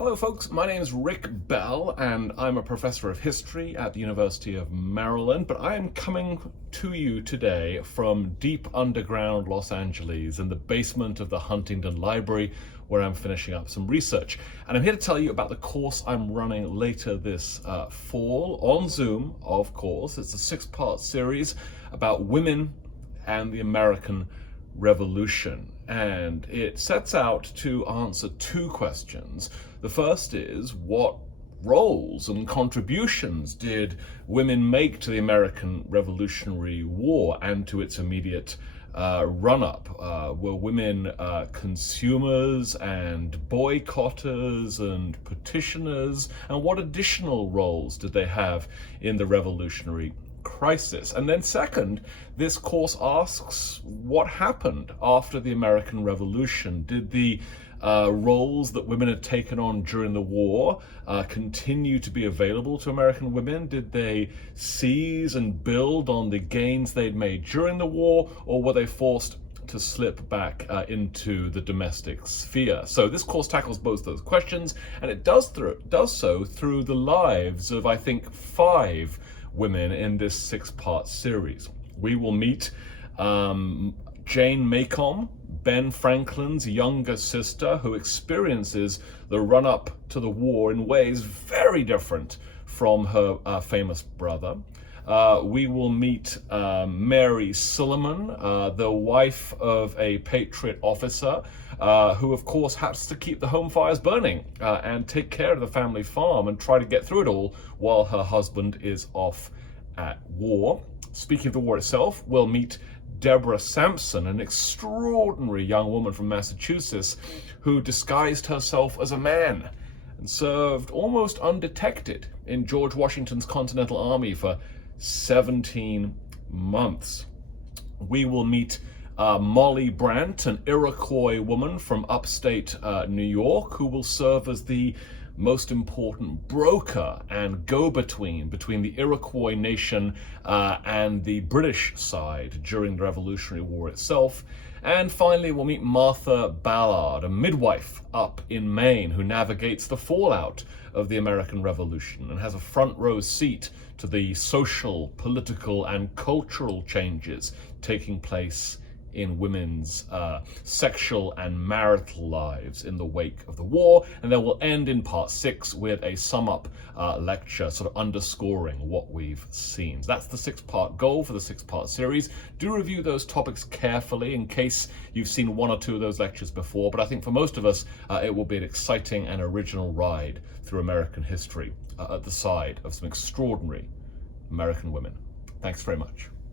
Hello folks, my name is Rick Bell and I'm a professor of history at the University of Maryland, but I am coming to you today from deep underground Los Angeles in the basement of the Huntington Library where I'm finishing up some research. And I'm here to tell you about the course I'm running later this fall on Zoom, of course. It's a 6-part series about women and the American Revolution, and it sets out to answer 2 questions. The first is, what roles and contributions did women make to the American Revolutionary War and to its immediate run-up? Were women consumers and boycotters and petitioners? And what additional roles did they have in the revolutionary crisis? And then second, this course asks what happened after the American Revolution. Did the roles that women had taken on during the war continue to be available to American women? Did they seize and build on the gains they'd made during the war, or were they forced to slip back into the domestic sphere? So this course tackles both those questions, and it does so through the lives of, I think, 5 women in this 6-part series. We will meet Jane Maycomb, Ben Franklin's younger sister, who experiences the run-up to the war in ways very different from her famous brother. We will meet Mary Silliman, the wife of a patriot officer, who of course has to keep the home fires burning and take care of the family farm and try to get through it all while her husband is off at war. Speaking of the war itself, we'll meet Deborah Sampson, an extraordinary young woman from Massachusetts who disguised herself as a man and served almost undetected in George Washington's Continental Army for 17 months. We will meet Molly Brant, an Iroquois woman from upstate New York, who will serve as the most important broker and go-between between the Iroquois nation and the British side during the Revolutionary War itself. And finally, we'll meet Martha Ballard, a midwife up in Maine who navigates the fallout of the American Revolution and has a front row seat to the social, political, and cultural changes taking place in women's sexual and marital lives in the wake of the war. And then we'll end in part 6 with a sum-up lecture sort of underscoring what we've seen. So that's the 6-part goal for the 6-part series. Do review those topics carefully in case you've seen 1 or 2 of those lectures before, but I think for most of us it will be an exciting and original ride through American history at the side of some extraordinary American women. Thanks very much.